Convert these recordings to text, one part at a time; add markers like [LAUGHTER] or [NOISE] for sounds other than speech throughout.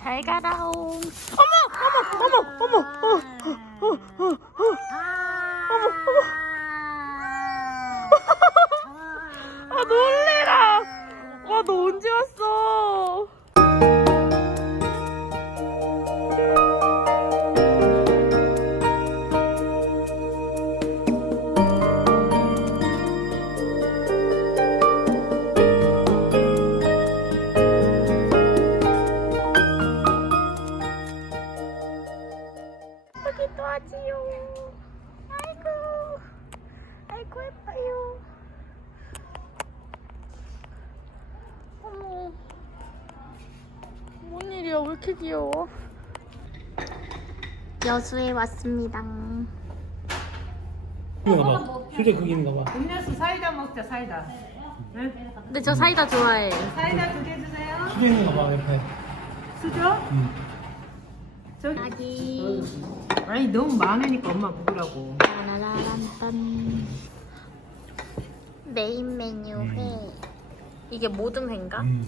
잘 가라옹. 어머 어머 어머 어, 어, 어, 어. [LAUGHS] 아 놀래라 와 너 언제 또 하지요. 아이고, 아이고 예뻐요. 어머, 뭔 일이야? 왜 이렇게 귀여워? 여수에 왔습니다. 이거 봐봐. 수제 그긴가 봐. 음료수 사이다 먹자 사이다. 응? 근데 저 사이다 좋아해. 사이다 두 개 주세요. 수제인가 봐 옆에. 수저? 응. 저기. 아기. 아니 너무 많으니까 엄마 먹으라고. 메인 메뉴 회. 이게 모든 회인가? 음.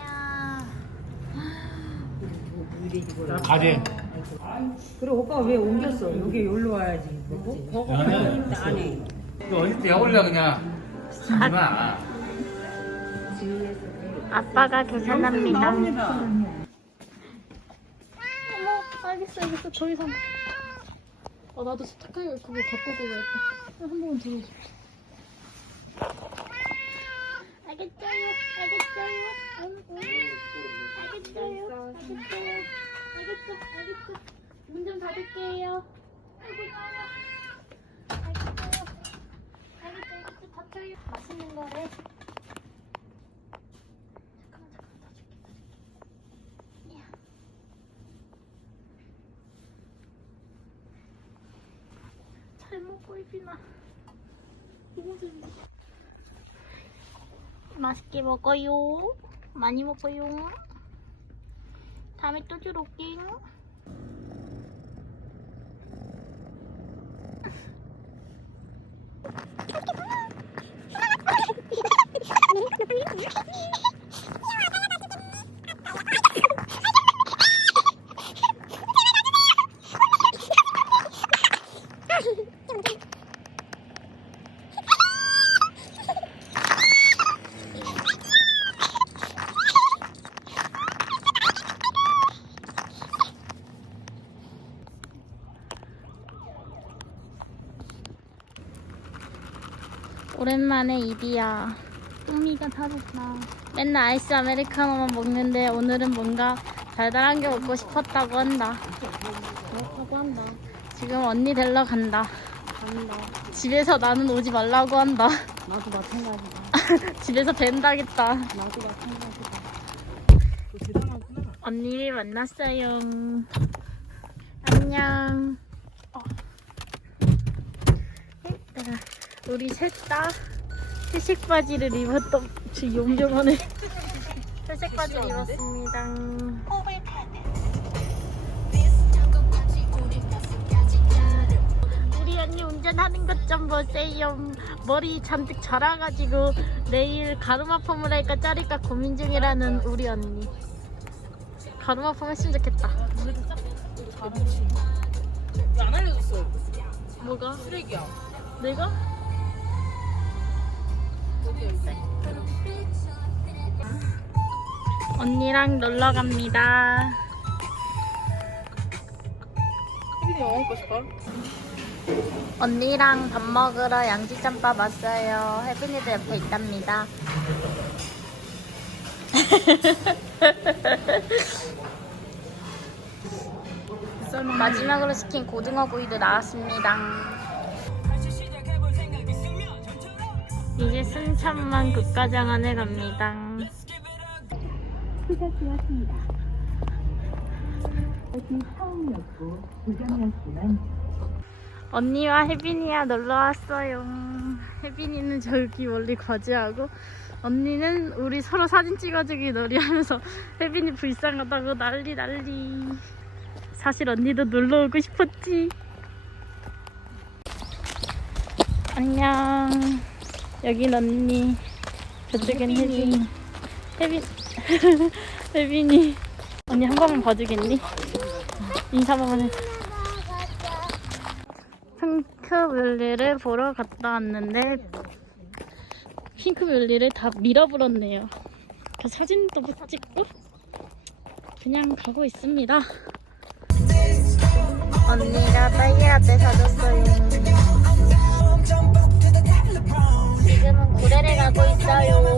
야. 가재. 그래 오빠가 왜 옮겼어? 여기 여기로 와야지. 안에. 너 어디 때 야올라 그냥 마. 아빠가 계산합니다. 어머, 알겠어, 알겠어. 저기 서 아, 나도 스타카이 그거 갖고 가야겠다. 한 번만 들어줘. 알겠어요, 알겠어요. 응, 응. 알겠어요, 알겠어요. 알겠어, 알겠어. 문 좀 닫을게요. 아이고, 나와. 알겠어요. 알겠어, 알겠어. 닫혀요. 맛있는 거래. 잠깐만, 잠깐만, 더 줄게. 이야. 잘 먹고 재밌어. 맛있게 먹어요. 많이 먹어요. 다음에 또 주러 올 오랜만에 입이야. 똥미가 타졌다. 맨날 아이스 아메리카노만 먹는데 오늘은 뭔가 달달한 게 먹고 싶었다고 한다. 그렇다고 한다. 지금 언니 데리러 간다. 간다. 집에서 나는 오지 말라고 한다. 나도 마찬가지다. [LAUGHS] 집에서 벤다겠다. 나도 마찬가지다. 언니를 만났어요. 안녕. 어. 내가 우리 셋 다 회색 바지를 입었던 저 용병원에 [LAUGHS] 회색 바지를 [LAUGHS] 입었습니다. 우리 언니 운전하는 것 좀 보세요. 머리 잔뜩 자라가지고 내일 가르마 펌을 할까 자를까 고민 중이라는 우리 언니. 가르마 펌 했으면 좋겠다. 안 알려줬어. 뭐가? 쓰레기야. 내가? 언니랑 놀러 갑니다. 싶어? 언니랑 밥 먹으러 양지짬밥 왔어요. 혜빈이도 옆에 있답니다. [LAUGHS] 마지막으로 시킨 고등어 구이도 나왔습니다. 이제 순천만 국가장안에 갑니다. 언니와 혜빈이야 놀러 왔어요. 혜빈이는 저기 멀리 과제하고 언니는 우리 서로 사진 찍어주기 놀이 하면서 혜빈이 불쌍하다고 난리 난리. 사실 언니도 놀러 오고 싶었지. 안녕. 여긴 언니. 저쪽엔 혜빈이. 혜빈, [LAUGHS] 혜빈이. 언니 한 번만 봐주겠니? 인사 한번 해. 핑크뮬리를 보러 갔다 왔는데 핑크뮬리를 다 밀어버렸네요. 그 사진도 못 찍고 그냥 가고 있습니다. 언니가 딸기라떼 사줬어요. 지금은 구례를 가고 있어요.